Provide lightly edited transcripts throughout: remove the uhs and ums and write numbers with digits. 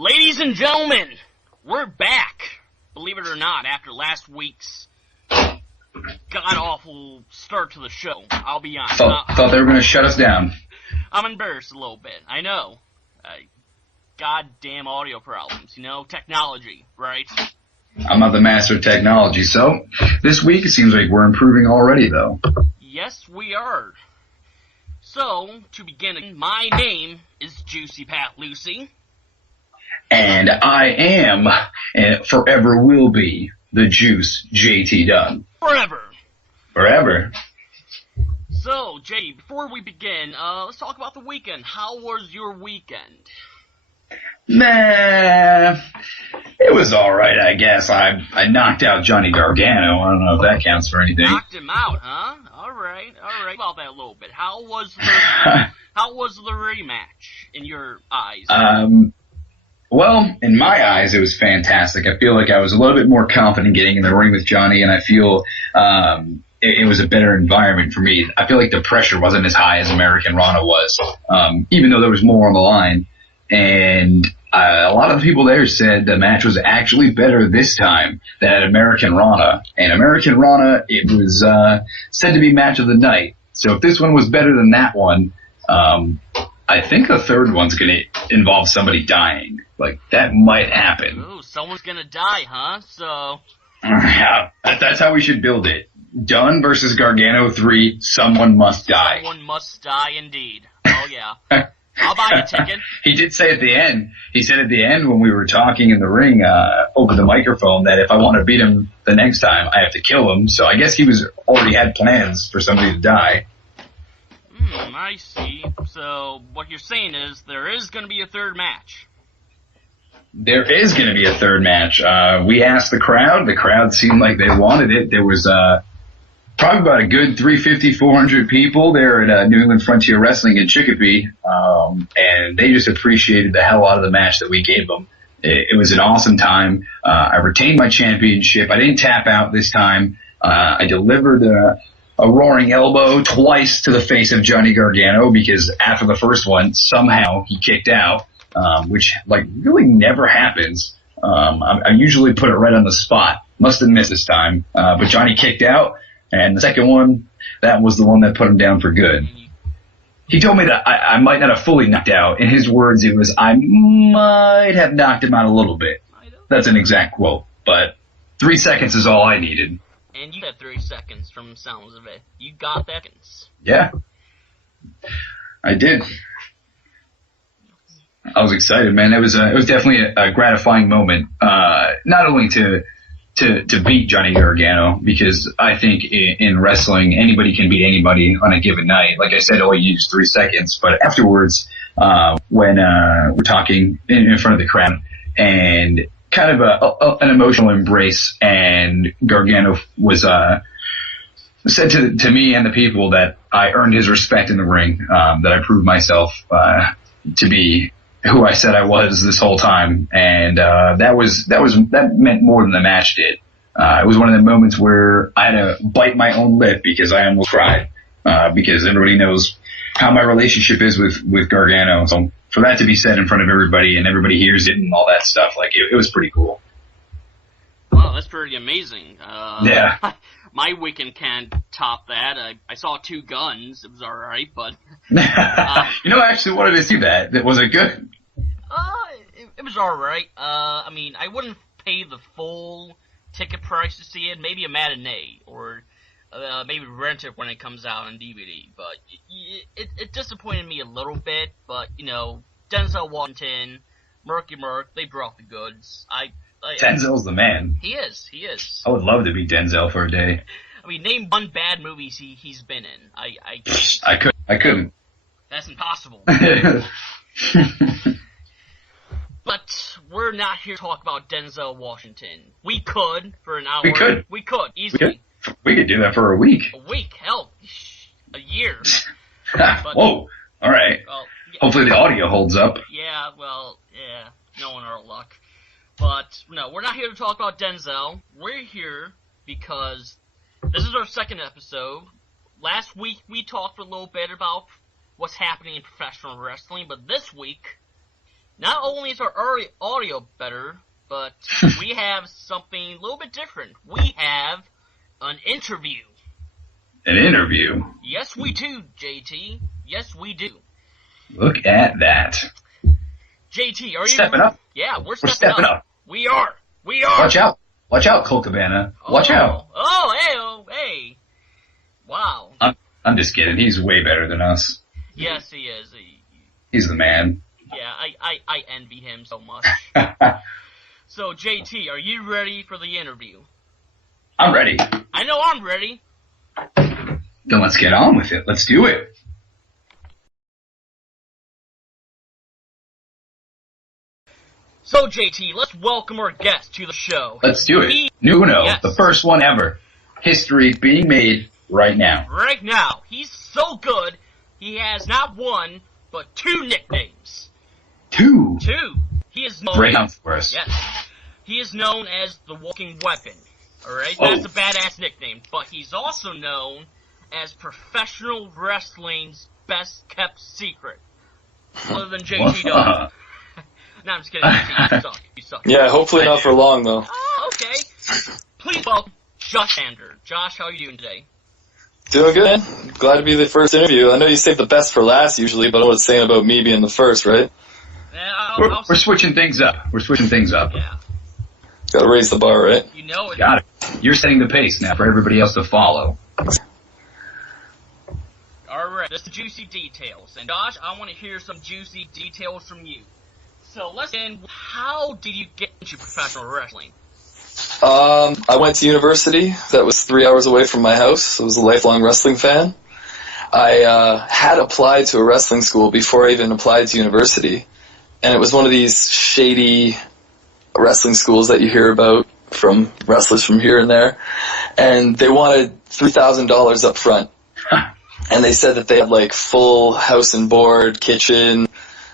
Ladies and gentlemen, we're back. Believe it or not, after last week's god-awful start to the show, I'll be honest. Thought they were going to shut us down. I'm embarrassed a little bit, I know. Goddamn audio problems, technology, right? I'm not the master of technology, so this week it seems like we're improving already, though. Yes, we are. So, to begin, my name is Juicy Pat Lucy. And I am, and forever will be, the Juice JT Dunn. Forever. Forever. So, Jay, before we begin, let's talk about the weekend. How was your weekend? Nah, it was alright, I guess. I knocked out Johnny Gargano. I don't know if that counts for anything. Knocked him out, huh? Alright. About that a little bit. How was the rematch in your eyes? Well, in my eyes, it was fantastic. I feel like I was a little bit more confident getting in the ring with Johnny, and I feel it was a better environment for me. I feel like the pressure wasn't as high as American Rana was, even though there was more on the line. And a lot of the people there said the match was actually better this time than at American Rana. And American Rana, it was said to be match of the night. So if this one was better than that one, I think the third one's going to involve somebody dying. Like, that might happen. Ooh, someone's going to die, huh? So... Yeah, that's how we should build it. Dunn versus Gargano 3, someone must die. Someone must die indeed. Oh, yeah. I'll buy a ticket. He did say at the end, when we were talking in the ring over the microphone that if I want to beat him the next time, I have to kill him. So I guess he already had plans for somebody to die. I see. So what you're saying is there is going to be a third match. There is going to be a third match. We asked the crowd. The crowd seemed like they wanted it. There was probably about a good 350, 400 people there at New England Frontier Wrestling in Chicopee, and they just appreciated the hell out of the match that we gave them. It was an awesome time. I retained my championship. I didn't tap out this time. I delivered a roaring elbow twice to the face of Johnny Gargano because after the first one, somehow he kicked out, which really never happens. I usually put it right on the spot. Must have missed this time, but Johnny kicked out. And the second one, that was the one that put him down for good. He told me that I might not have fully knocked out. In his words, it was, I might have knocked him out a little bit. That's an exact quote. But 3 seconds is all I needed. And you got 3 seconds from the sounds of it. You got seconds. Yeah. I did. I was excited, man. It was definitely a gratifying moment. Not only to beat Johnny Gargano, because I think in wrestling, anybody can beat anybody on a given night. Like I said, all you use 3 seconds. But afterwards, when we're talking in front of the crowd, and kind of an emotional embrace, and Gargano was said to me and the people that I earned his respect in the ring, that I proved myself to be who I said I was this whole time, and that meant more than the match did. It was one of the moments where I had to bite my own lip because I almost cried, because everybody knows how my relationship is with Gargano. So for that to be said in front of everybody and everybody hears it and all that stuff, it was pretty cool. Wow, that's pretty amazing. Yeah. My weekend can't top that. I saw Two Guns. It was alright, but... I actually wanted to see that. Was it good? It was alright. I wouldn't pay the full ticket price to see it. Maybe a matinee, or maybe rent it when it comes out on DVD. But it disappointed me a little bit. But, Denzel Washington, Murky Murk, they brought the goods. Denzel's the man. He is. I would love to be Denzel for a day. Name one bad movie he's been in. I can't. I couldn't. That's impossible. But we're not here to talk about Denzel Washington. We could for an hour. We could easily. We could do that for a week. A week, hell, a year. But, whoa! All right. Well, yeah. Hopefully the audio holds up. Yeah. No in our luck. But no, we're not here to talk about Denzel. We're here because this is our second episode. Last week we talked a little bit about what's happening in professional wrestling, but this week Not only is our audio better, but we have something a little bit different. We have an interview. An interview? Yes, we do, JT. Yes, we do. Look at that. JT, are you... Stepping up. Yeah, we're stepping up. We are. Watch out. Watch out, Colt Cabana. Watch out. Hey. Wow. I'm just kidding. He's way better than us. Yes, he is. He's the man. Yeah, I envy him so much. So, JT, are you ready for the interview? I'm ready. I know I'm ready. Then let's get on with it. Let's do it. So, JT, let's welcome our guest to the show. Let's do it. Nuno, yes. The first one ever. History being made right now. Right now. He's so good, he has not one, but 2 nicknames. 2? 2. He is known... Break down for us. Yes. He is known as the Walking Weapon. Alright? That's a badass nickname. But he's also known as professional wrestling's best kept secret. Other than JT Dog. No, I'm just kidding. You suck. Yeah, hopefully not for long, though. Oh, okay. Please welcome Josh Sander. Josh, how are you doing today? Doing good, man. Glad to be the first interview. I know you save the best for last usually, but I was saying about me being the first, right? Yeah, we're switching things up. Yeah. Gotta raise the bar, right? You know it. Got it. You're setting the pace now for everybody else to follow. Alright, that's the juicy details. And Josh, I want to hear some juicy details from you. So let's end. How did you get into professional wrestling? I went to university that was 3 hours away from my house. I was a lifelong wrestling fan. I had applied to a wrestling school before I even applied to university. And it was one of these shady wrestling schools that you hear about from wrestlers from here and there. And they wanted $3,000 up front. And they said that they had like full house and board, kitchen,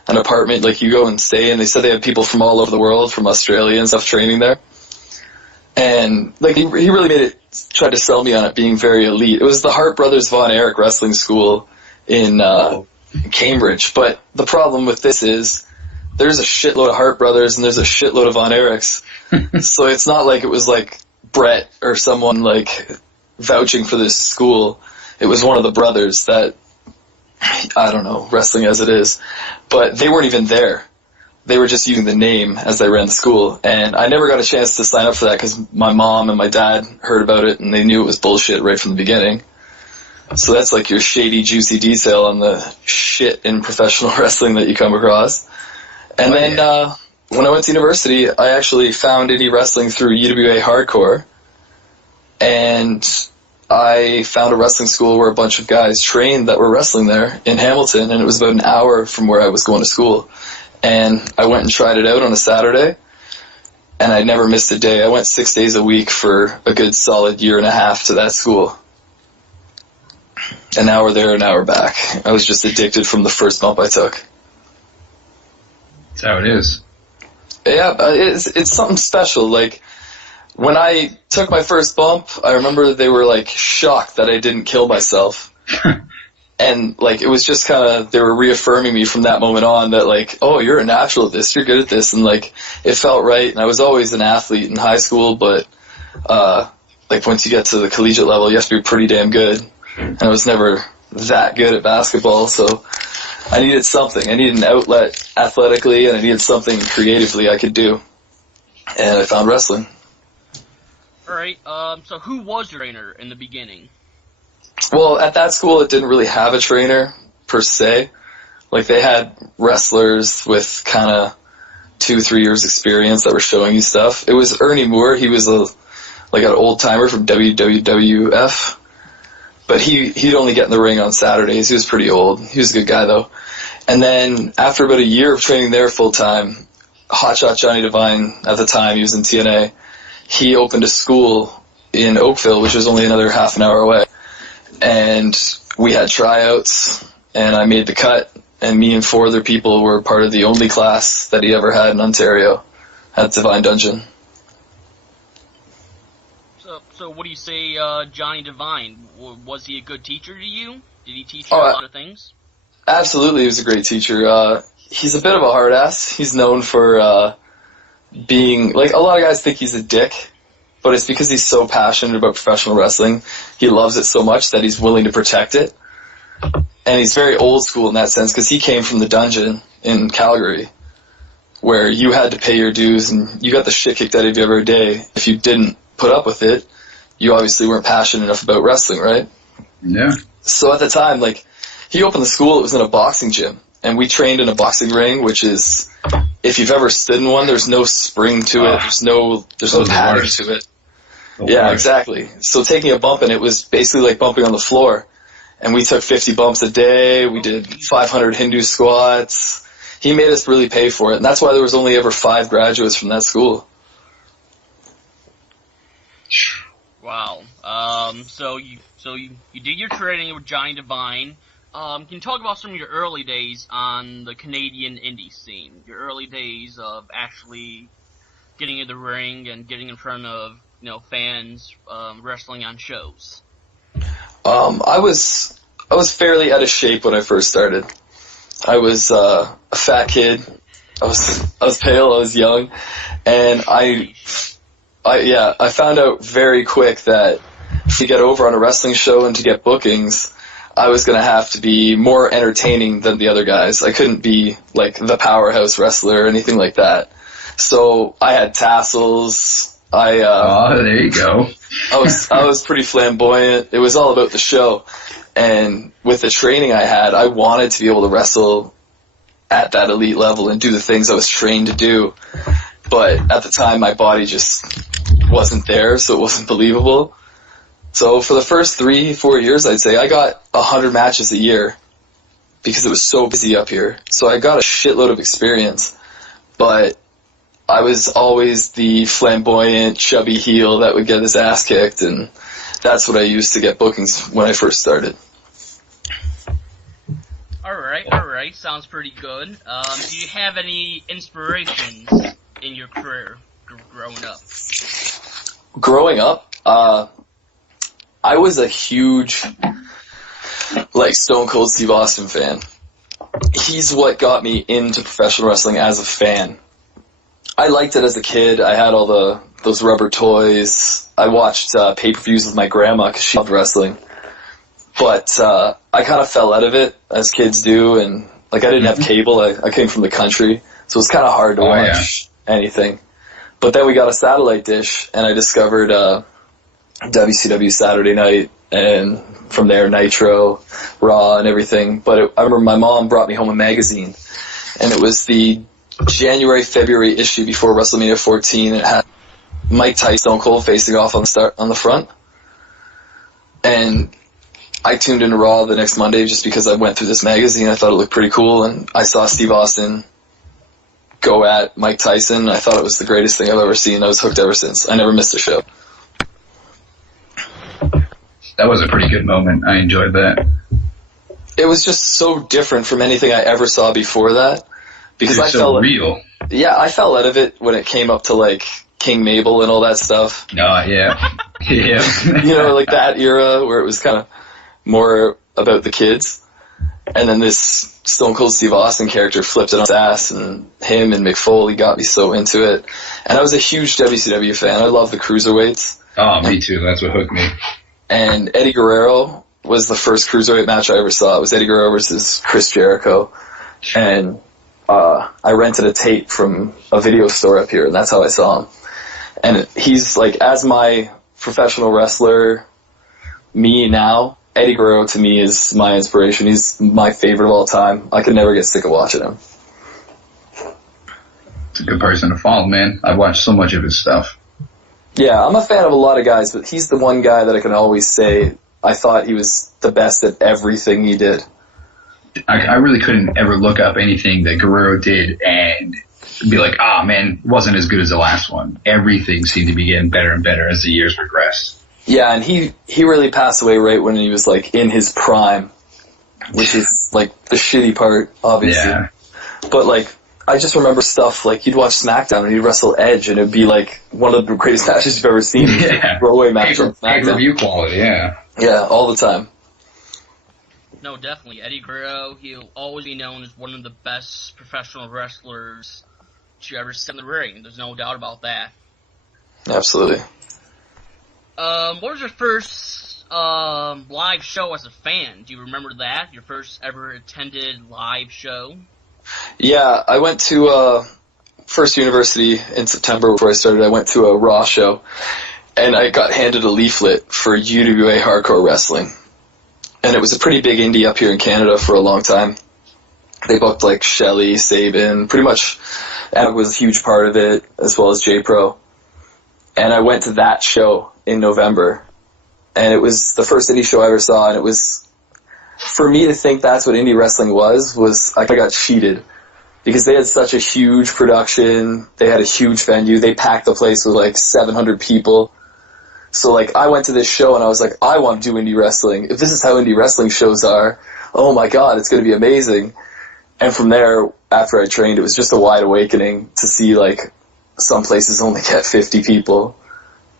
an apartment, like you go and stay, and they said they had people from all over the world, from Australia and stuff, training there. And like he really made it, tried to sell me on it being very elite. It was the Hart Brothers Von Erich Wrestling School in Cambridge. But the problem with this is there's a shitload of Hart Brothers and there's a shitload of Von Erichs. So it's not like it was like Brett or someone like vouching for this school. It was one of the brothers that, I don't know, wrestling as it is. But they weren't even there. They were just using the name as they ran the school. And I never got a chance to sign up for that because my mom and my dad heard about it and they knew it was bullshit right from the beginning. So that's like your shady, juicy detail on the shit in professional wrestling that you come across. And then when I went to university, I actually found indie wrestling through UWA Hardcore. And I found a wrestling school where a bunch of guys trained that were wrestling there in Hamilton, and it was about an hour from where I was going to school. And I went and tried it out on a Saturday, and I never missed a day. I went 6 days a week for a good solid year and a half to that school. An hour there, an hour back. I was just addicted from the first bump I took. That's how it is. Yeah, it's something special. Like, when I took my first bump, I remember they were, like, shocked that I didn't kill myself. And, like, it was just kind of, they were reaffirming me from that moment on that, like, oh, you're a natural at this, you're good at this, and, like, it felt right. And I was always an athlete in high school, but, like, once you get to the collegiate level, you have to be pretty damn good. And I was never that good at basketball, so I needed something. I needed an outlet athletically, and I needed something creatively I could do. And I found wrestling. Alright, so who was your trainer in the beginning? Well, at that school, it didn't really have a trainer, per se. Like, they had wrestlers with kind of 2-3 years experience that were showing you stuff. It was Ernie Moore. He was like an old-timer from WWF. But he'd only get in the ring on Saturdays. He was pretty old. He was a good guy, though. And then, after about a year of training there full-time, Hotshot Johnny Devine, at the time, he was in TNA, he opened a school in Oakville, which was only another half an hour away. And we had tryouts, and I made the cut, and me and 4 other people were part of the only class that he ever had in Ontario at Divine Dungeon. So what do you say, Johnny Devine? Was he a good teacher to you? Did he teach you a lot of things? Absolutely, he was a great teacher. he's a bit of a hard ass. He's known for being, like, a lot of guys think he's a dick, but it's because he's so passionate about professional wrestling. He loves it so much that he's willing to protect it. And he's very old school in that sense, because he came from the dungeon in Calgary, where you had to pay your dues and you got the shit kicked out of you every day. If you didn't put up with it, you obviously weren't passionate enough about wrestling, right? Yeah. So at the time, like, he opened the school, it was in a boxing gym. And we trained in a boxing ring, which is, if you've ever stood in one, there's no spring to it. There's no pattern to it. Yeah, exactly. So taking a bump in it was basically like bumping on the floor. And we took 50 bumps a day. We did 500 Hindu squats. He made us really pay for it. And that's why there was only ever 5 graduates from that school. Wow. So you did your training with Johnny Devine. Can you talk about some of your early days on the Canadian indie scene? Your early days of actually getting in the ring and getting in front of, fans, wrestling on shows. I was fairly out of shape when I first started. I was a fat kid. I was pale. I was young, and I found out very quick that to get over on a wrestling show and to get bookings, I was going to have to be more entertaining than the other guys. I couldn't be like the powerhouse wrestler or anything like that. So I had tassels. There you go. I was pretty flamboyant. It was all about the show. And with the training I had, I wanted to be able to wrestle at that elite level and do the things I was trained to do. But at the time, my body just wasn't there, so it wasn't believable. So for the first 3-4 years, I'd say, I got 100 matches a year because it was so busy up here. So I got a shitload of experience, but I was always the flamboyant, chubby heel that would get his ass kicked, and that's what I used to get bookings when I first started. Alright, sounds pretty good. Do you have any inspirations in your career growing up? Growing up, I was a huge, Stone Cold Steve Austin fan. He's what got me into professional wrestling as a fan. I liked it as a kid. I had all those rubber toys. I watched pay-per-views with my grandma because she loved wrestling. But I kind of fell out of it, as kids do, and I didn't have cable. I came from the country, so it was kind of hard to watch anything. But then we got a satellite dish, and I discovered WCW Saturday Night, and from there Nitro, Raw, and everything. But I remember my mom brought me home a magazine, and it was the January-February issue before WrestleMania 14. It had Mike Tyson, Stone Cold facing off on the front, and I tuned into Raw the next Monday just because I went through this magazine. I thought it looked pretty cool, and I saw Steve Austin go at Mike Tyson. I thought it was the greatest thing I've ever seen. I was hooked ever since. I never missed a show. That was a pretty good moment. I enjoyed that. It was just so different from anything I ever saw before that. Because I felt real. Yeah, I fell out of it when it came up to King Mabel and all that stuff. Oh, yeah. Yeah. That era where it was kind of more about the kids. And then this Stone Cold Steve Austin character flipped it on his ass, and him and Mick Foley got me so into it. And I was a huge WCW fan. I love the cruiserweights. Oh, me too. That's what hooked me. And Eddie Guerrero was the first cruiserweight match I ever saw. It was Eddie Guerrero versus Chris Jericho. And I rented a tape from a video store up here, and that's how I saw him. And he's as my professional wrestler, me now, Eddie Guerrero to me is my inspiration. He's my favorite of all time. I could never get sick of watching him. It's a good person to follow, man. I've watched so much of his stuff. Yeah, I'm a fan of a lot of guys, but he's the one guy that I can always say I thought he was the best at everything he did. I really couldn't ever look up anything that Guerrero did and be like, man, wasn't as good as the last one. Everything seemed to be getting better and better as the years progressed. Yeah, and he really passed away right when he was in his prime, which is the shitty part, obviously. Yeah. But I just remember stuff you'd watch SmackDown and he'd wrestle Edge and it'd be one of the greatest matches you've ever seen. Yeah. Throwaway match on SmackDown. Pay-per-view quality, yeah. Yeah, all the time. No, definitely. Eddie Guerrero, he'll always be known as one of the best professional wrestlers to ever step in the ring. There's no doubt about that. Absolutely. What was your first live show as a fan? Do you remember that? Your first ever attended live show? Yeah, I went to First University in September before I started. I went to a Raw show, and I got handed a leaflet for UWA Hardcore Wrestling. And it was a pretty big indie up here in Canada for a long time. They booked like Shelley, Sabin, pretty much Emmett was a huge part of it, as well as J-Pro. And I went to that show in November. And it was the first indie show I ever saw, and it was, for me to think that's what indie wrestling was I got cheated. Because they had such a huge production, they had a huge venue, they packed the place with like 700 people. So like I went to this show and I was like, I want to do indie wrestling. If this is how indie wrestling shows are, oh my god, it's going to be amazing. And from there, after I trained, it was just a wide awakening to see like some places only get 50 people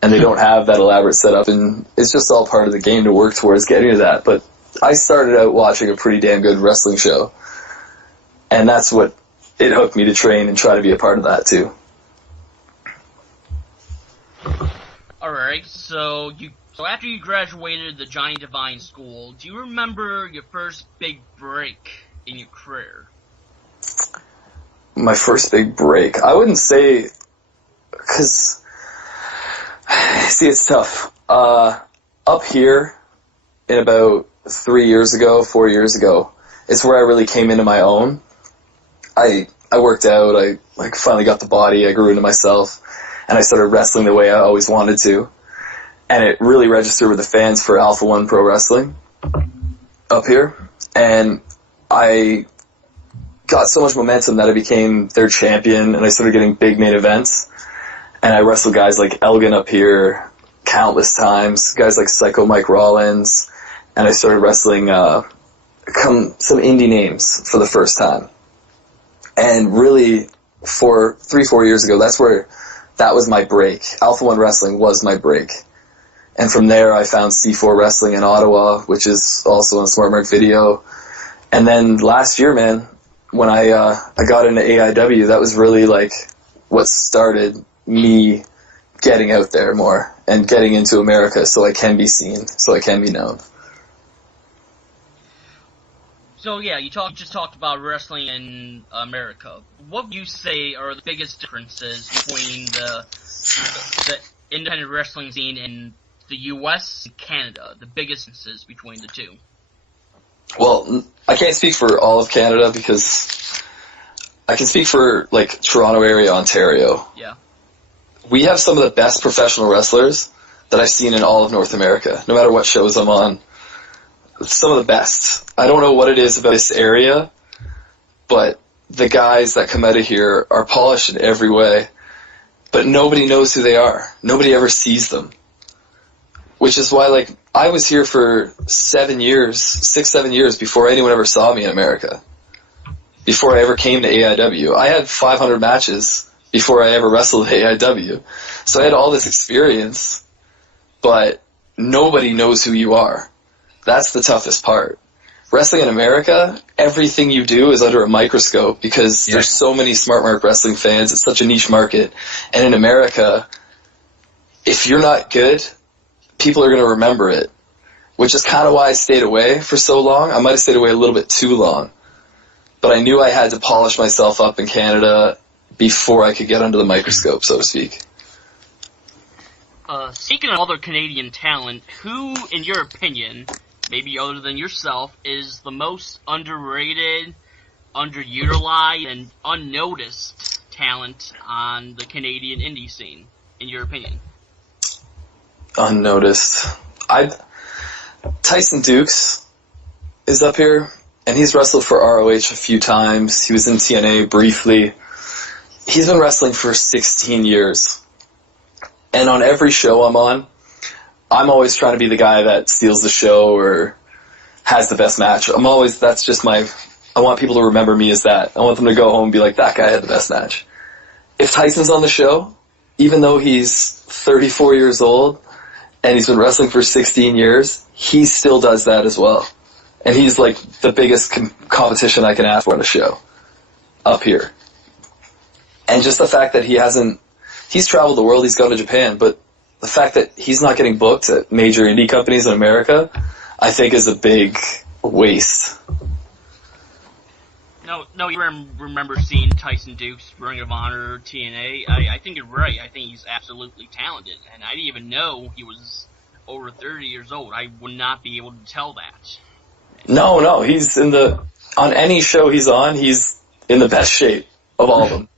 and they don't have that elaborate setup, and it's just all part of the game to work towards getting to that. But I started out watching a pretty damn good wrestling show, and that's what it hooked me to train and try to be a part of that too. Alright, so after you graduated the Johnny Devine School, do you remember your first big break in your career? My first big break? I wouldn't say, because, see, it's tough. Up here, in about 4 years ago, it's where I really came into my own. I worked out, I like finally got the body, I grew into myself, and I started wrestling the way I always wanted to. And it really registered with the fans for Alpha One Pro Wrestling up here. And I got so much momentum that I became their champion, and I started getting big main events. And I wrestled guys like Elgin up here countless times, guys like Psycho Mike Rollins, and I started wrestling some indie names for the first time. And really, for 3-4 years ago, that was my break. Alpha One Wrestling was my break. And from there, I found C4 Wrestling in Ottawa, which is also on Smart Mark Video. And then last year, man, when I got into AIW, that was really like what started me getting out there more and getting into America so I can be seen, so I can be known. So yeah, you just talked about wrestling in America. What would you say are the biggest differences between the independent wrestling scene in the U.S. and Canada? The biggest differences between the two? Well, I can't speak for all of Canada because I can speak for like Toronto area, Ontario. Yeah. We have some of the best professional wrestlers that I've seen in all of North America, no matter what shows I'm on. Some of the best. I don't know what it is about this area, but the guys that come out of here are polished in every way, but nobody knows who they are. Nobody ever sees them. Which is why, like, I was here for 7 years, 6-7 years before anyone ever saw me in America. Before I ever came to AIW. I had 500 matches before I ever wrestled AIW. So I had all this experience, but nobody knows who you are. That's the toughest part. Wrestling in America, everything you do is under a microscope because there's so many Smart Mark Wrestling fans. It's such a niche market. And in America, if you're not good, people are going to remember it, which is kind of why I stayed away for so long. I might have stayed away a little bit too long. But I knew I had to polish myself up in Canada before I could get under the microscope, so to speak. Speaking of other Canadian talent, who, in your opinion, maybe other than yourself, is the most underrated, underutilized, and unnoticed talent on the Canadian indie scene, in your opinion? Unnoticed. Tyson Dukes is up here, and he's wrestled for ROH a few times. He was in TNA briefly. He's been wrestling for 16 years. And on every show I'm on, I'm always trying to be the guy that steals the show or has the best match. I want people to remember me as that. I want them to go home and be like, that guy had the best match. If Tyson's on the show, even though he's 34 years old and he's been wrestling for 16 years, he still does that as well. And he's like the biggest competition I can ask for in a show up here. And just the fact that he's traveled the world, he's gone to Japan, but the fact that he's not getting booked at major indie companies in America, I think is a big waste. No, you remember seeing Tyson Dukes, Ring of Honor, TNA. I think you're right. I think he's absolutely talented, and I didn't even know he was over 30 years old. I would not be able to tell that. No, he's on any show he's on, he's in the best shape of all of them.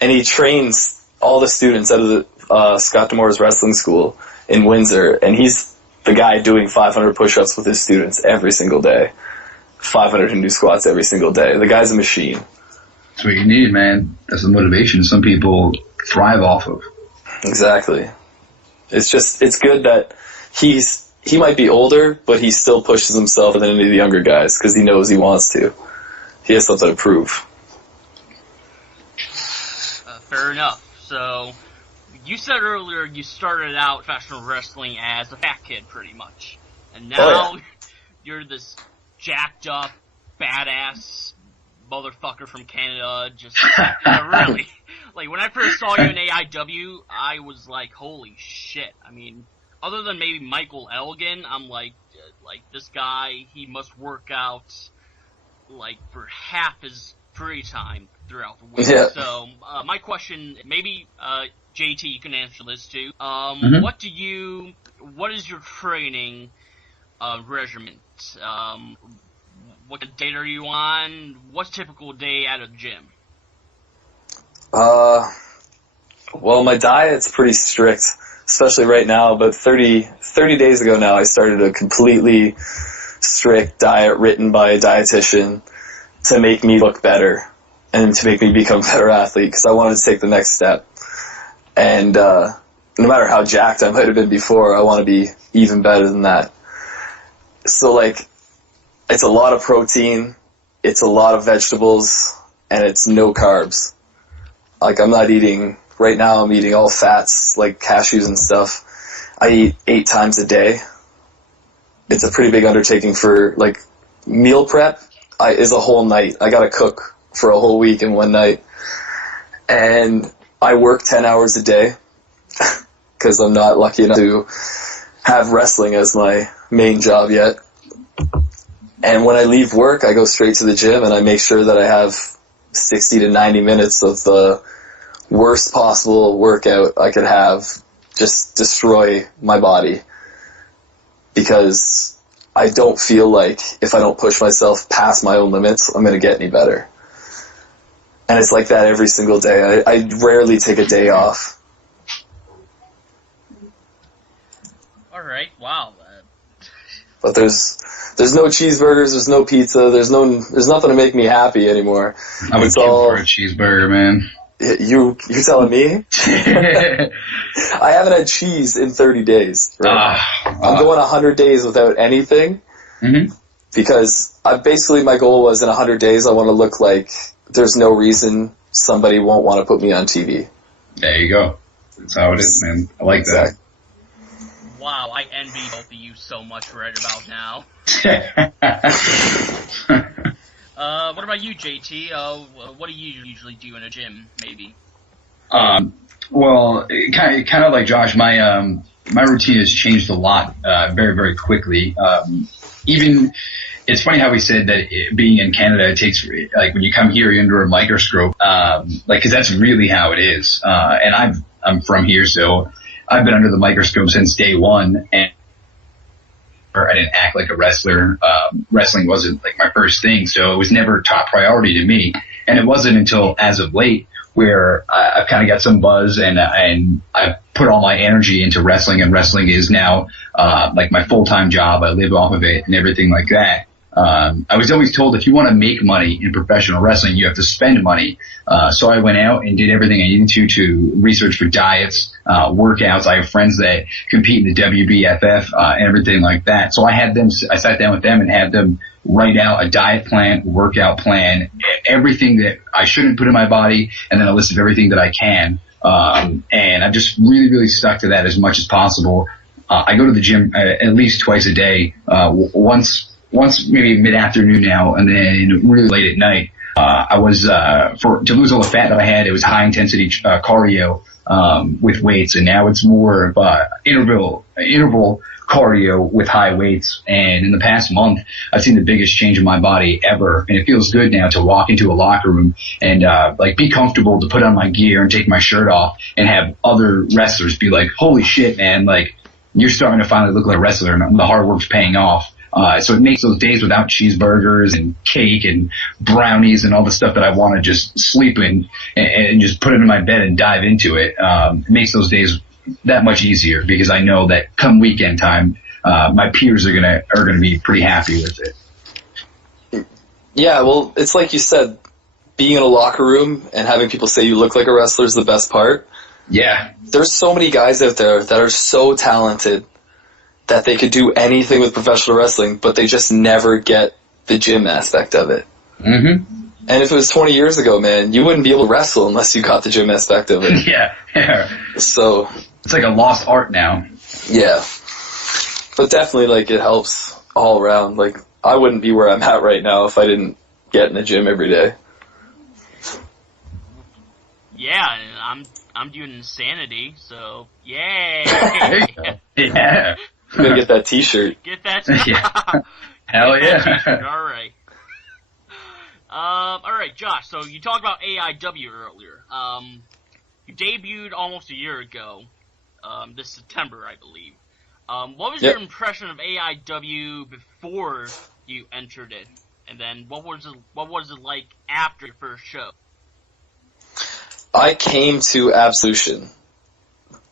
And he trains all the students out of the Scott D'Amore's wrestling school in Windsor, and he's the guy doing 500 push-ups with his students every single day. 500 Hindu squats every single day. The guy's a machine. That's what you need, man. That's the motivation some people thrive off of. Exactly. It's good that he might be older, but he still pushes himself than any of the younger guys because he knows he wants to. He has something to prove. Fair enough. So, you said earlier you started out professional wrestling as a fat kid, pretty much. And now you're this jacked up, badass motherfucker from Canada. Just, really. Like, when I first saw you in AIW, I was like, holy shit. I mean, other than maybe Michael Elgin, I'm like, this guy, he must work out, like, for half his free time throughout the week. Yeah. So, my question, maybe, JT, you can answer this too. What is your training, regimen? What date are you on? What's a typical day at a gym? Well, my diet's pretty strict, especially right now, but 30 days ago now I started a completely strict diet written by a dietitian to make me look better and to make me become a better athlete because I wanted to take the next step. And no matter how jacked I might have been before, I want to be even better than that. So, like, it's a lot of protein, it's a lot of vegetables, and it's no carbs. Like, right now I'm eating all fats, like cashews and stuff. I eat 8 times a day. It's a pretty big undertaking for, like, meal prep is a whole night. I gotta cook for a whole week in one night. And I work 10 hours a day because I'm not lucky enough to have wrestling as my main job yet. And when I leave work, I go straight to the gym and I make sure that I have 60 to 90 minutes of the worst possible workout I could have, just destroy my body. Because I don't feel like if I don't push myself past my own limits, I'm going to get any better. And it's like that every single day. I rarely take a day off. Alright, wow. But there's no cheeseburgers, there's no pizza, there's nothing to make me happy anymore. I would kill for a cheeseburger, man. You're telling me? I haven't had cheese in 30 days. Right? I'm going 100 days without anything. Mm-hmm. Because my goal was in 100 days I want to look like there's no reason somebody won't want to put me on TV. There you go. That's how it is, man. I like that. Wow, I envy both of you so much right about now. What about you, JT? What do you usually do in a gym, maybe? Well, kind of like Josh, my routine has changed a lot, very, very quickly. Even, it's funny how we said that being in Canada, it takes, like, when you come here, you're under a microscope, cause that's really how it is. And I'm from here, so I've been under the microscope since day one, and I didn't act like a wrestler. Wrestling wasn't like my first thing, so it was never top priority to me. And it wasn't until as of late where I've kind of got some buzz and I put all my energy into wrestling, and wrestling is now like my full-time job. I live off of it and everything like that. I was always told if you want to make money in professional wrestling, you have to spend money. So I went out and did everything I needed to research for diets, workouts. I have friends that compete in the WBFF, and everything like that. So I sat down with them and had them write out a diet plan, workout plan, everything that I shouldn't put in my body, and then a list of everything that I can. And I've just really, really stuck to that as much as possible. I go to the gym at least twice a day, once once maybe mid-afternoon now, and then really late at night, I was, to lose all the fat that I had, it was high intensity, cardio, with weights, and now it's more of, interval cardio with high weights. And in the past month, I've seen the biggest change in my body ever. And it feels good now to walk into a locker room and, like be comfortable to put on my gear and take my shirt off and have other wrestlers be like, holy shit, man, like you're starting to finally look like a wrestler and the hard work's paying off. So it makes those days without cheeseburgers and cake and brownies and all the stuff that I want to just sleep in and just put it in my bed and dive into it. It makes those days that much easier because I know that come weekend time, my peers are gonna be pretty happy with it. Yeah, well, it's like you said, being in a locker room and having people say you look like a wrestler is the best part. Yeah. There's so many guys out there that are so talented that they could do anything with professional wrestling, but they just never get the gym aspect of it. Mm-hmm. And if it was 20 years ago, man, you wouldn't be able to wrestle unless you got the gym aspect of it. Yeah. So it's like a lost art now. Yeah. But definitely, like, it helps all around. Like, I wouldn't be where I'm at right now if I didn't get in the gym every day. Yeah, I'm doing insanity, so yay! Yeah. I'm gonna get that T-shirt. Get that. Yeah. Hell yeah. T-shirt. All right. All right, Josh. So you talked about AIW earlier. You debuted almost a year ago, this September, I believe. What was your impression of AIW before you entered it, and then what was it like after your first show? I came to Absolution.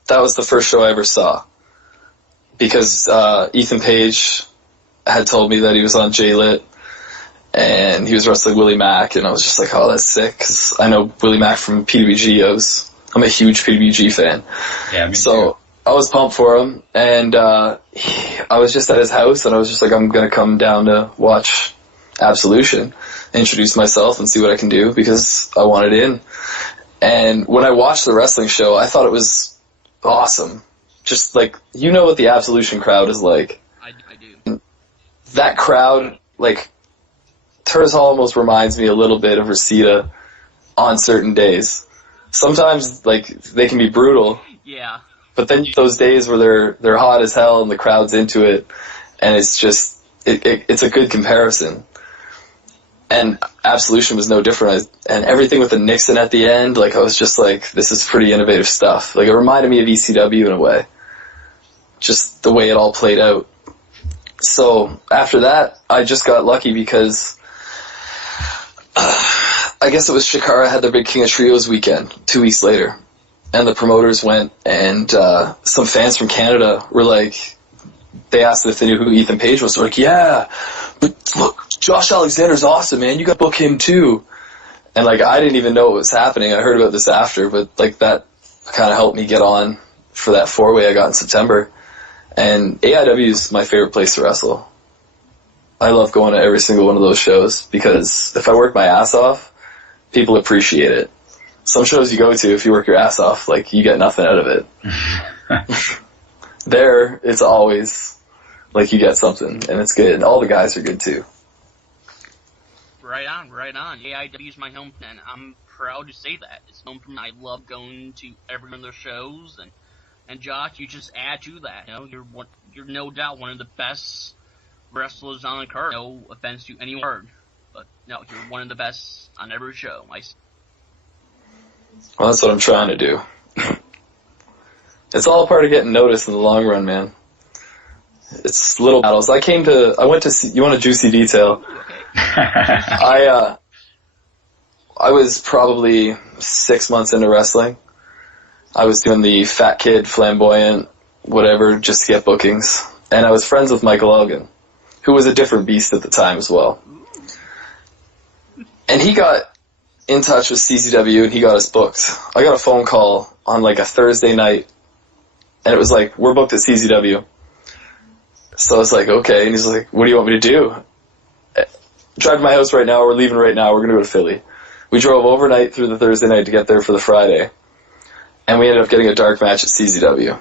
That was the first show I ever saw. Because Ethan Page had told me that he was on J-Lit, and he was wrestling Willie Mack, and I was just like, oh, that's sick, because I know Willie Mack from PWG. I'm a huge PWG fan. Yeah, me so too. I was pumped for him, and I was just at his house, and I was just like, I'm going to come down to watch Absolution, introduce myself, and see what I can do, because I wanted in. And when I watched the wrestling show, I thought it was awesome. Just like, you know what the Absolution crowd is like. I do. That crowd, like, Turner's Hall almost reminds me a little bit of Reseda on certain days. Sometimes, like, they can be brutal. Yeah. But then those days where they're hot as hell and the crowd's into it, and it's just, it's a good comparison. And Absolution was no different. And everything with the Nixon at the end, like, I was just like, this is pretty innovative stuff. Like, it reminded me of ECW in a way. Just the way it all played out. So, after that, I just got lucky because I guess it was Shikara had their big King of Trios weekend 2 weeks later. And the promoters went, and some fans from Canada were like, they asked if they knew who Ethan Page was. They're like, yeah, but look, Josh Alexander's awesome, man. You got to book him too. And, like, I didn't even know what was happening. I heard about this after, but, like, that kind of helped me get on for that four-way I got in September. And AIW is my favorite place to wrestle. I love going to every single one of those shows because if I work my ass off, people appreciate it. Some shows you go to, if you work your ass off, like, you get nothing out of it. There, it's always like you get something, and it's good. And all the guys are good too. Right on. AIW is my home, and I'm proud to say that. It's home for me. I love going to every one of their shows, and Josh, you just add to that. You know, you're no doubt one of the best wrestlers on the card. No offense to anyone, but no, you're one of the best on every show. Well, that's what I'm trying to do. It's all a part of getting noticed in the long run, man. It's little battles. I went to see, you want a juicy detail? I was probably 6 months into wrestling. I was doing the fat kid, flamboyant, whatever, just to get bookings. And I was friends with Michael Elgin, who was a different beast at the time as well. And he got in touch with CZW and he got us booked. I got a phone call on like a Thursday night, and it was like, we're booked at CZW. So I was like, okay. And he's like, what do you want me to do? Drive to my house right now. We're leaving right now. We're going to go to Philly. We drove overnight through the Thursday night to get there for the Friday. And we ended up getting a dark match at CZW.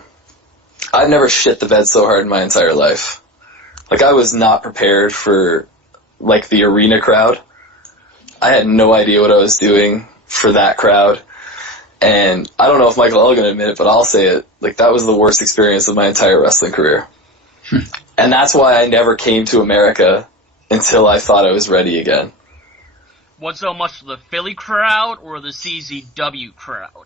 I've never shit the bed so hard in my entire life. Like, I was not prepared for, like, the arena crowd. I had no idea what I was doing for that crowd. And I don't know if Michael Elgin will admit it, but I'll say it. Like, that was the worst experience of my entire wrestling career. And that's why I never came to America until I thought I was ready again. What's so much the Philly crowd or the CZW crowd?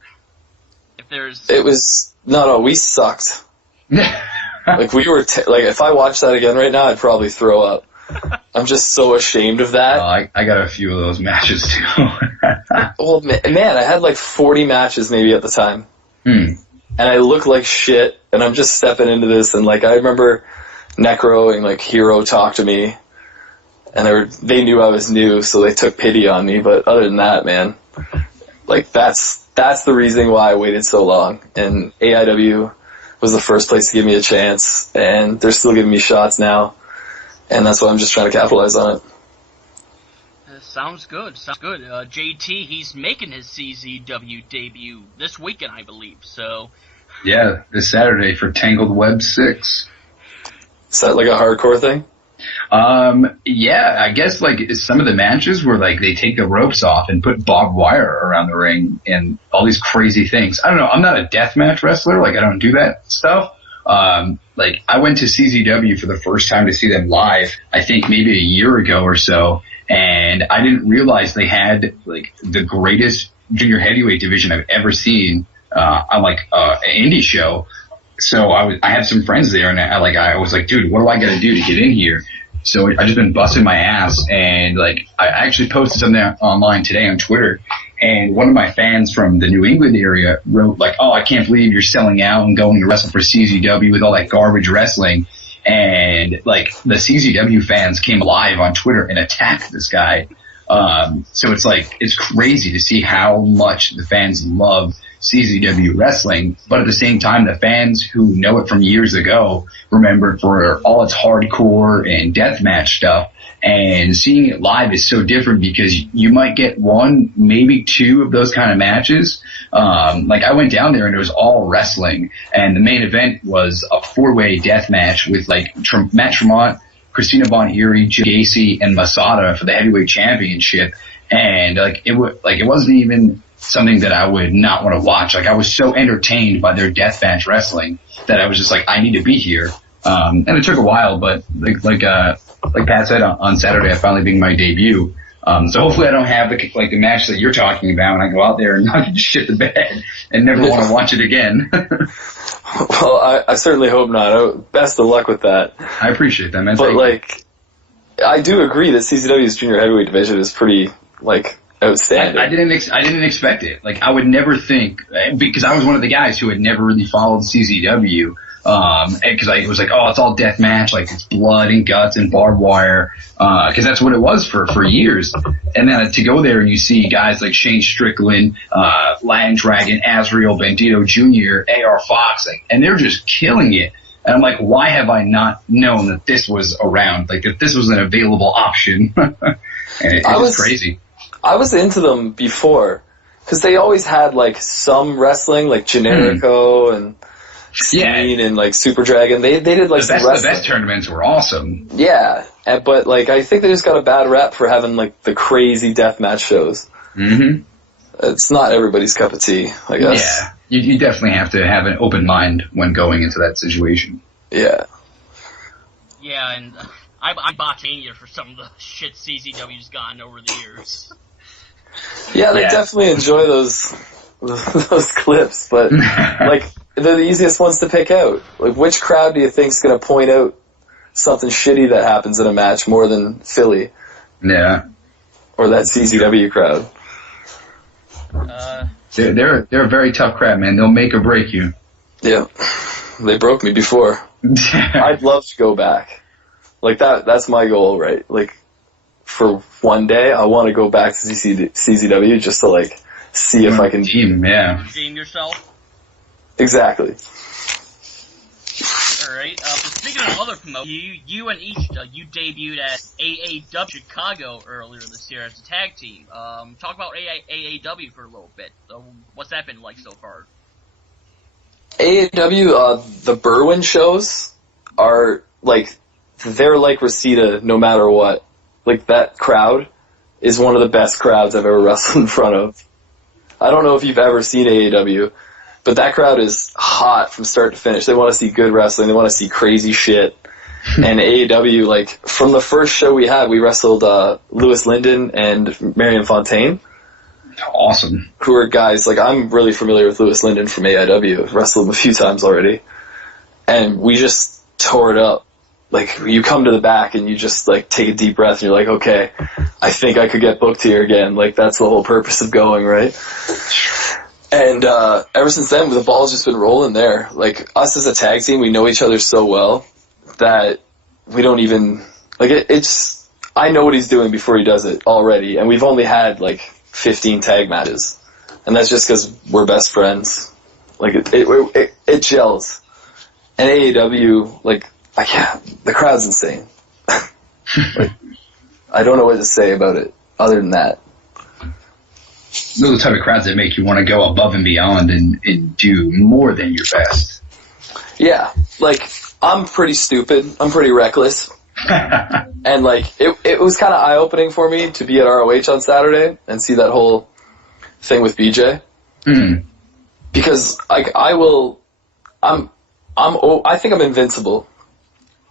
If there's... It was... No, we sucked. Like, we were... like, if I watched that again right now, I'd probably throw up. I'm just so ashamed of that. I got a few of those matches, too. Well, man, I had like 40 matches maybe at the time. Hmm. And I look like shit, and I'm just stepping into this, and like, I remember Necro and like Hero talked to me, and they knew I was new, so they took pity on me, but other than that, man, like, that's the reason why I waited so long, and AIW was the first place to give me a chance, and they're still giving me shots now, and that's why I'm just trying to capitalize on it. Sounds good. JT, he's making his CZW debut this weekend, I believe, so... Yeah, this Saturday for Tangled Web 6. Is that like a hardcore thing? Yeah, I guess like some of the matches where like they take the ropes off and put barbed wire around the ring and all these crazy things. I don't know, I'm not a deathmatch wrestler, like I don't do that stuff. Like I went to CZW for the first time to see them live, I think maybe a year ago or so, and I didn't realize they had like the greatest junior heavyweight division I've ever seen on like an indie show. So I had some friends there, and I was like, dude, what do I got to do to get in here? So I just been busting my ass, and like I actually posted something online today on Twitter, and one of my fans from the New England area wrote like, oh, I can't believe you're selling out and going to wrestle for CZW with all that garbage wrestling. And like the CZW fans came live on Twitter and attacked this guy. So it's like, it's crazy to see how much the fans love CZW wrestling, but at the same time, the fans who know it from years ago remember it for all its hardcore and deathmatch stuff. And seeing it live is so different because you might get one, maybe two of those kind of matches. Like I went down there and it was all wrestling, and the main event was a 4-way death match with like Matt Tremont, Christina Von Eerie, Jim Gacy, and Masada for the heavyweight championship. And like it wasn't even something that I would not want to watch. Like I was so entertained by their deathmatch wrestling that I was just like, I need to be here. And it took a while, but like Pat said, on Saturday I finally being my debut. So hopefully I don't have the match that you're talking about and I go out there and knock shit to bed and never want to watch it again. Well, I certainly hope not. Best of luck with that. I appreciate that, man. But like, I do agree that CZW's junior heavyweight division is pretty like outstanding. I didn't expect it. Like I would never think, because I was one of the guys who had never really followed CZW. Because I was like, oh, it's all death match, like it's blood and guts and barbed wire, because that's what it was for years. And then to go there and you see guys like Shane Strickland, Land Dragon, Azrael, Bandito Jr., AR Fox, and they're just killing it. And I'm like, why have I not known that this was around? Like that this was an available option. And it was crazy. I was into them before because they always had like some wrestling, like Generico and Scene and like Super Dragon. They did like the best tournaments were awesome. Yeah, but like I think they just got a bad rep for having like the crazy deathmatch shows. Mm-hmm. It's not everybody's cup of tea, I guess. Yeah, you definitely have to have an open mind when going into that situation. Yeah. Yeah, and I bought Mania for some of the shit CZW's gotten over the years. Yeah, they definitely enjoy those clips, but like they're the easiest ones to pick out. Like, which crowd do you think's going to point out something shitty that happens in a match more than Philly? Yeah. Or that CZW crowd? They're a very tough crowd, man. They'll make or break you. Yeah. They broke me before. I'd love to go back. Like, that's my goal, right? Like, for one day, I want to go back to CZW just to, like, see if I can... Redeem yourself? Exactly. Alright, speaking of other promotions, you and Ishita, you debuted at AAW Chicago earlier this year as a tag team. Talk about AAW for a little bit. What's that been like so far? AAW, the Berwyn shows are, like, they're like Reseda no matter what. Like, that crowd is one of the best crowds I've ever wrestled in front of. I don't know if you've ever seen AAW, but that crowd is hot from start to finish. They want to see good wrestling. They want to see crazy shit. And AAW, like, from the first show we had, we wrestled Louis Linden and Marion Fontaine. Awesome. Who are guys, like, I'm really familiar with Louis Linden from AIW. I've wrestled him a few times already. And we just tore it up. Like, you come to the back and you just, like, take a deep breath and you're like, okay, I think I could get booked here again. Like, that's the whole purpose of going, right? And ever since then, the ball's just been rolling there. Like, us as a tag team, we know each other so well that we don't even, like, it's, I know what he's doing before he does it already. And we've only had, like, 15 tag matches. And that's just because we're best friends. Like, it gels. And AAW, like, I can't, the crowd's insane. Like, I don't know what to say about it other than that. Those are the type of crowds that make you want to go above and beyond and do more than your best. Yeah, like, I'm pretty stupid. I'm pretty reckless. And, like, it was kind of eye-opening for me to be at ROH on Saturday and see that whole thing with BJ. Mm. Because, like, I think I'm invincible.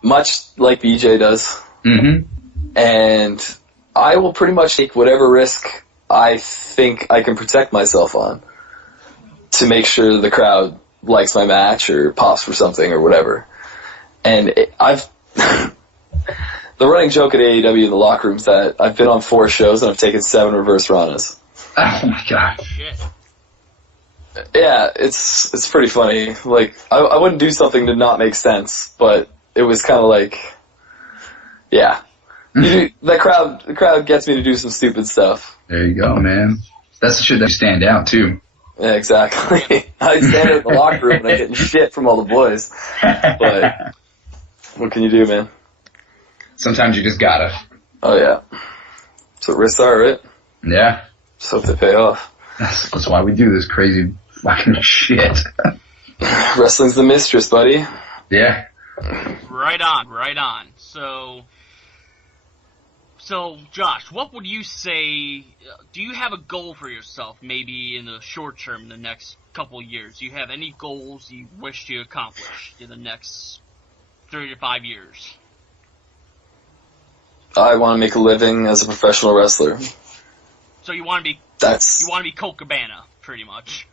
Much like BJ does. Mm-hmm. And I will pretty much take whatever risk I think I can protect myself on to make sure the crowd likes my match or pops for something or whatever. And the running joke at AEW in the locker room is that I've been on 4 shows and I've taken 7 reverse Ranas. Oh my god. Shit. Yeah, it's pretty funny. Like, I wouldn't do something to not make sense, but it was kind of like, yeah. The crowd gets me to do some stupid stuff. There you go, man. That's the shit that stand out, too. Yeah, exactly. I stand in the locker room and I'm getting shit from all the boys. But what can you do, man? Sometimes you just gotta. Oh, yeah. That's what risks are, right? Yeah. Just hope they pay off. That's why we do this crazy fucking shit. Wrestling's the mistress, buddy. Yeah. Right on, right on. So, Josh, what would you say, do you have a goal for yourself, maybe in the short term, in the next couple of years? Do you have any goals you wish to accomplish in the next 3 to 5 years? I want to make a living as a professional wrestler. So you want to be Colt Cabana, pretty much.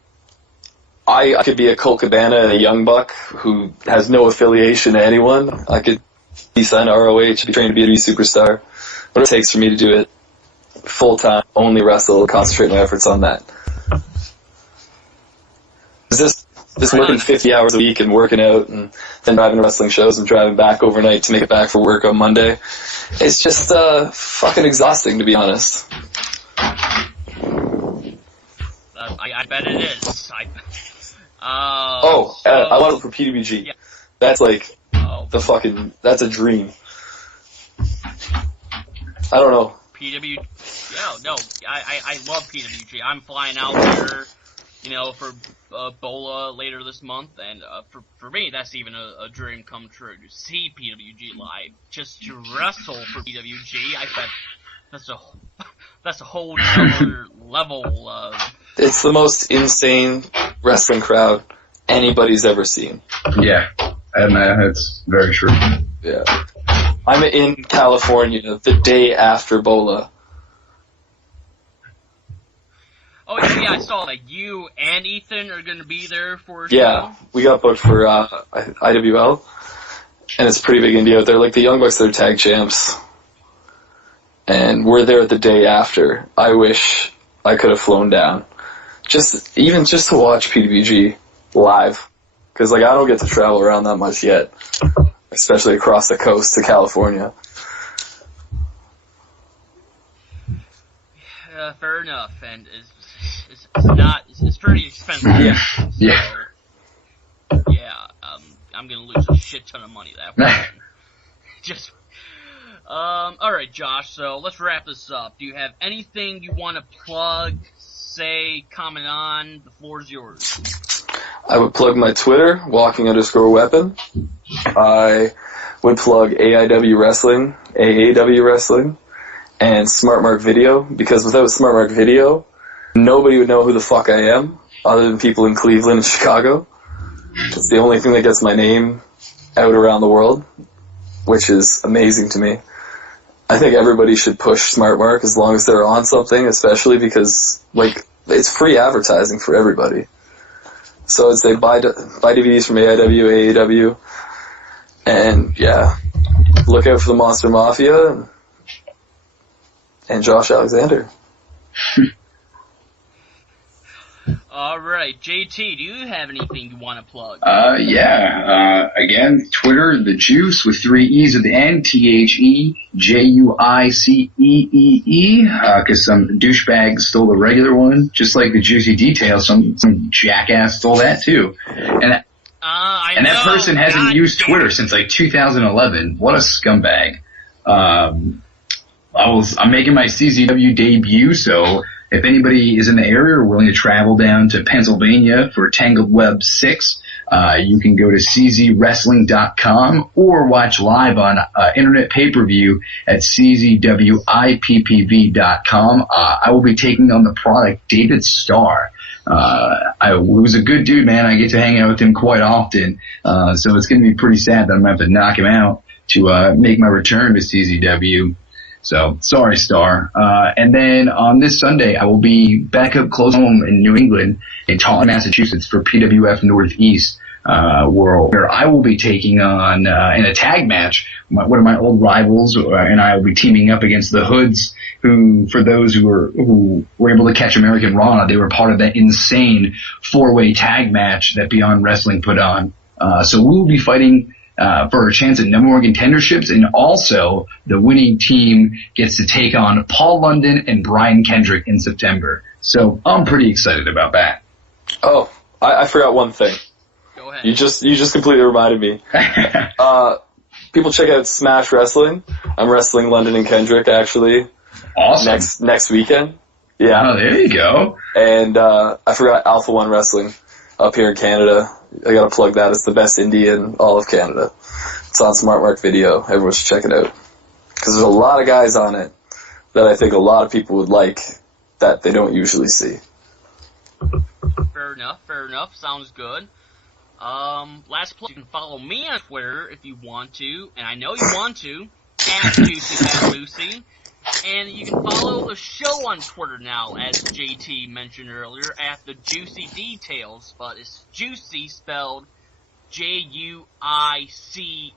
I could be a Colt Cabana and a Young Buck who has no affiliation to anyone. I could be signed to ROH, be trained to be a superstar. What it takes for me to do it full-time, only wrestle, concentrate my efforts on that. Just working 50 hours a week and working out and then driving to wrestling shows and driving back overnight to make it back for work on Monday. It's just fucking exhausting, to be honest. I bet it is. I want it for PWG. Yeah. That's like that's a dream. I don't know. I love PWG. I'm flying out there, for Bola later this month, and for me, that's even a dream come true, to see PWG live. Just to wrestle for PWG, I bet that's a whole other level of... It's the most insane wrestling crowd anybody's ever seen. Yeah, and that's very true. Yeah. I'm in California the day after Bola. Oh, yeah, I saw that you and Ethan are going to be there for a show. Yeah, we got booked for IWL, and it's a pretty big indie out there. Like, the Young Bucks, they're tag champs, and we're there the day after. I wish I could have flown down. Just to watch PWG live. Because, like, I don't get to travel around that much yet. Especially across the coast to California. Fair enough. And it's pretty expensive. Yeah. So, Yeah. Yeah, I'm going to lose a shit ton of money that way. Just... alright, Josh, so let's wrap this up. Do you have anything you want to plug, say, comment on? The floor is yours. I would plug my Twitter, walking_weapon. I would plug AIW Wrestling, AAW Wrestling, and Smart Mark Video, because without Smart Mark Video, nobody would know who the fuck I am, other than people in Cleveland and Chicago. It's the only thing that gets my name out around the world, which is amazing to me. I think everybody should push Smart Mark as long as they're on something, especially because, like, it's free advertising for everybody. So I'd say buy DVDs from AIW, AAW, and yeah, look out for the Monster Mafia and Josh Alexander. Alright, JT, do you have anything you want to plug? Again, Twitter, The Juice, with 3 E's at the end, TheJuiceee, because some douchebag stole the regular one, just like the Juicy Details, some jackass stole that too. And that person hasn't used Twitter since like 2011. What a scumbag. I'm making my CZW debut, so if anybody is in the area or willing to travel down to Pennsylvania for Tangled Web 6, you can go to czwrestling.com or watch live on internet pay-per-view at czwippv.com. I will be taking on the product David Starr. Who's a good dude, man. I get to hang out with him quite often, so it's going to be pretty sad that I'm going to have to knock him out to make my return to CZW. So, sorry, Star. And then on this Sunday, I will be back up close home in New England, in Taunton, Massachusetts, for PWF Northeast World, where I will be taking on, in a tag match, one of my old rivals, and I will be teaming up against the Hoods, who, for those who were able to catch American Raw, they were part of that insane 4-way tag match that Beyond Wrestling put on. So we will be fighting for a chance at number 1 contenderships, and also the winning team gets to take on Paul London and Brian Kendrick in September. So I'm pretty excited about that. Oh, I forgot one thing. Go ahead. You just completely reminded me. People check out Smash Wrestling. I'm wrestling London and Kendrick actually. Awesome. Next weekend. Yeah. Oh, there you go. And I forgot Alpha One Wrestling up here in Canada. I gotta plug that. It's the best indie in all of Canada. It's on Smart Mark Video. Everyone should check it out. Because there's a lot of guys on it that I think a lot of people would like that they don't usually see. Fair enough. Sounds good. Last plug, you can follow me on Twitter if you want to, and I know you want to, at JuicyPatLucy. And you can follow the show on Twitter now, as JT mentioned earlier, at the Juicy Details, but it's Juicy spelled Juici,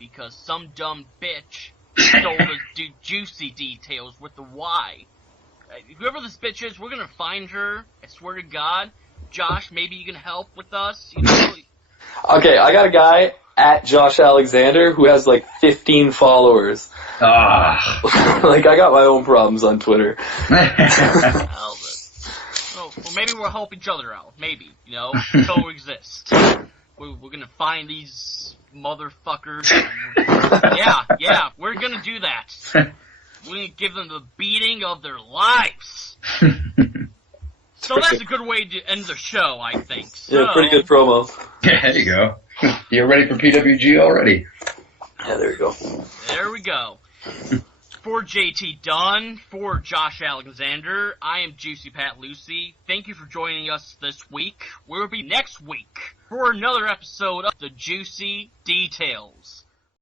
because some dumb bitch stole the Juicy Details with the Y. Whoever this bitch is, we're gonna find her, I swear to God. Josh, maybe you can help with us, you know? Okay, I got a guy at Josh Alexander who has like 15 followers. Like, I got my own problems on Twitter. Well, maybe we'll help each other out. Maybe, you know, coexist. We're gonna find these motherfuckers. Yeah, we're gonna do that. We're gonna give them the beating of their lives. So that's a good way to end the show, I think. So, yeah, pretty good promo. Yeah, there you go. You're ready for PWG already. Yeah, there you go. There we go. For JT Dunn, for Josh Alexander, I am Juicy Pat Lucy. Thank you for joining us this week. We'll be next week for another episode of the Juicy Details.